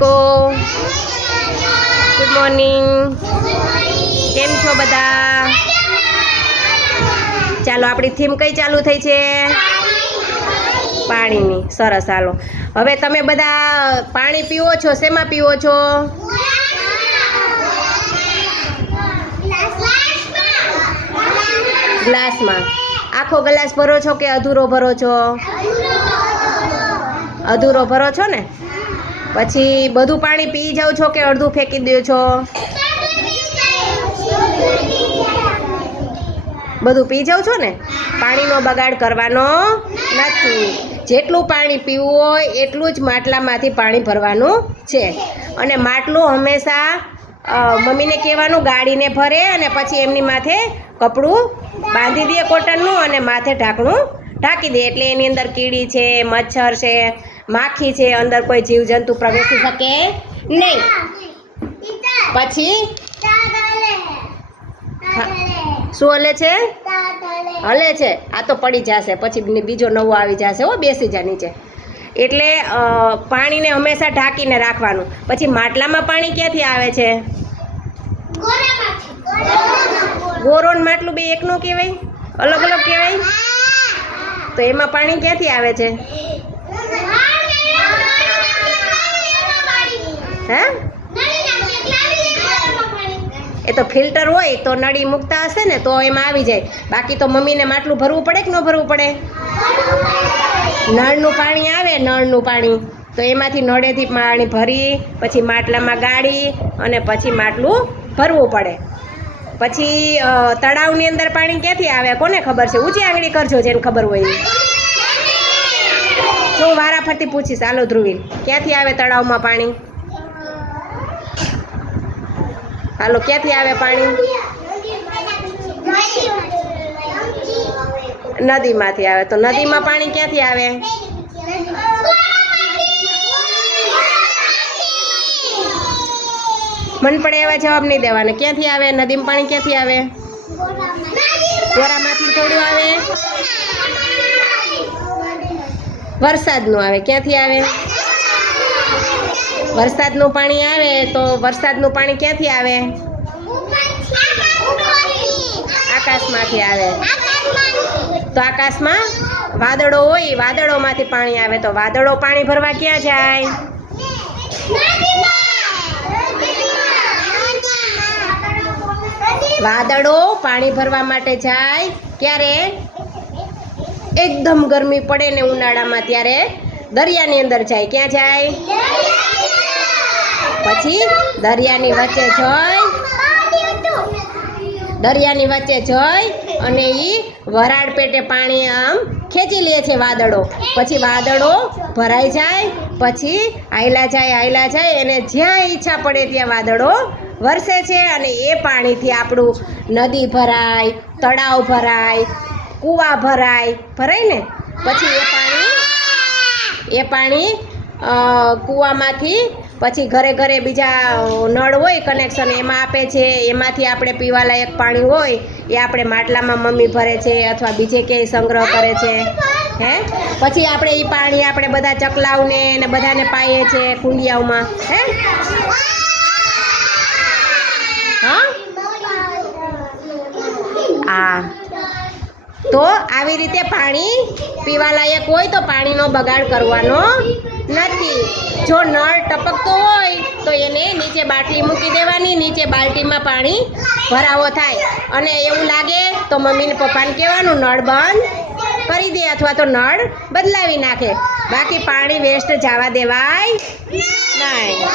બાળકો good morning કેમ છો બધા? ચાલો, આપણી થીમ કઈ ચાલુ થઈ છે? પાણીની. સરસ, હાલો. હવે તમે બધા પાણી પીવો છો? શેમાં પીવો છો? ગ્લાસમાં. આખો ગ્લાસ ભરો છો કે અધૂરો ભરો છો? અધૂરો ભરો છો ને? પછી બધું પાણી પી જાઓ છો કે અડધું ફેંકી દો છો? બધું પી જાઓ છો ને? પાણીનો બગાડ કરવાનો નથી. જેટલું પાણી પીવું હોય, એટલું જ માટલામાંથી પાણી ભરવાનું છે. અને માટલું હંમેશા મમ્મીને કહેવાનું, ગાડીને ભરે અને પછી એમની માથે કપડું બાંધી દે કોટનનું અને માથે ઢાંકણું ઢાંકી દે. એટલે એની અંદર કીડી છે, મચ્છર છે માખી છે, અંદર કોઈ જીવજંતુ પ્રવેશી શકે નહીં. પછી? શું હલે છે? હલે છે. આ તો પડી જશે. પછી બીજો નવો આવી જશે હો, બેસી જા નીચે. એટલે પાણીને હંમેશા ઢાંકીને રાખવાનું. પછી માટલામાં પાણી ક્યાંથી આવે છે? ગોરોન માટલું બે એકનું કહેવાય? અલગ અલગ કહેવાય? તો એમાં પાણી ક્યાંથી આવે છે? હે? એ તો ફિલ્ટર હોય, તો નળી મૂકતા હશે ને, તો એમાં આવી જાય. બાકી તો મમ્મીને માટલું ભરવું પડે કે ન ભરવું પડે? નળનું પાણી આવે, નળનું પાણી. તો એમાંથી નળેથી પાણી ભરી, પછી માટલામાં ગાળી અને પછી માટલું ભરવું પડે. પછી તળાવની અંદર પાણી ક્યાંથી આવે, કોને ખબર છે? ઊંચી આંગળી કરજો, જેને ખબર હોય. જો વારા ફરતી પૂછીશ, હાલો ધ્રુવીન ક્યાંથી આવે તળાવમાં પાણી? હાલો, ક્યાંથી આવે પાણી? નદીમાંથી આવે. તો નદીમાં પાણી ક્યાંથી આવે? મન પડે એવા જવાબ નહીં દેવાના. ક્યાંથી આવે? નદીમાં પાણી ક્યાંથી આવે? ગોરામાંથી થોડું આવે? વરસાદનું આવે. ક્યાંથી આવે? વરસાદનું પાણી આવે તો વરસાદનું પાણી ક્યાંથી આવે? આકાશમાંથી આવે. તો આકાશમાં વાદળો હોય, વાદળોમાંથી પાણી આવે. તો વાદળો પાણી ભરવા ક્યાં જાય? વાદળો પાણી ભરવા માટે જાય ક્યારે? એકદમ ગરમી પડે ને ઉનાળામાં ત્યારે દરિયાની અંદર જાય. ક્યાં જાય? પછી દરિયાની વચ્ચે જઈ. દરિયાની વચ્ચે જઈ અને એ વરાળ પેટે પાણી આમ ખેંચી લે છે વાદળો. પછી વાદળો ભરાઈ જાય, પછી આયલા જાય આયલા જાય અને જ્યાં ઈચ્છા પડે ત્યાં વાદળો વરસે છે અને એ પાણીથી આપણું નદી ભરાય, તળાવ ભરાય, કૂવા ભરાય ભરાય ને? પછી એ એ પાણી કૂવામાંથી, પછી ઘરે ઘરે બીજા નળ હોય કનેક્શન એમાં આપે છે, એમાંથી આપણે પીવાલાયક પાણી હોય, એ આપણે માટલામાં મમ્મી ભરે છે અથવા બીજે ક્યાંય સંગ્રહ કરે છે, હે? પછી આપણે એ પાણી આપણે બધા ચકલાવને ને બધાને પાઈએ છે કુંડિયાઓમાં, હે? હા? આ તો આવી રીતે પાણી પીવાલાયક હોય તો પાણીનો બગાડ કરવાનો નથી. જો નળ ટપકતો હોય તો એને નીચે બાટલી મૂકી દેવાની, નીચે બાલટીમાં પાણી ભરાવો થાય. અને એવું લાગે તો મમ્મીને પપ્પાને કહેવાનું, નળ બંધ કરી દે અથવા તો નળ બદલાવી નાખે. બાકી પાણી વેસ્ટ જવા દેવાય નહીં.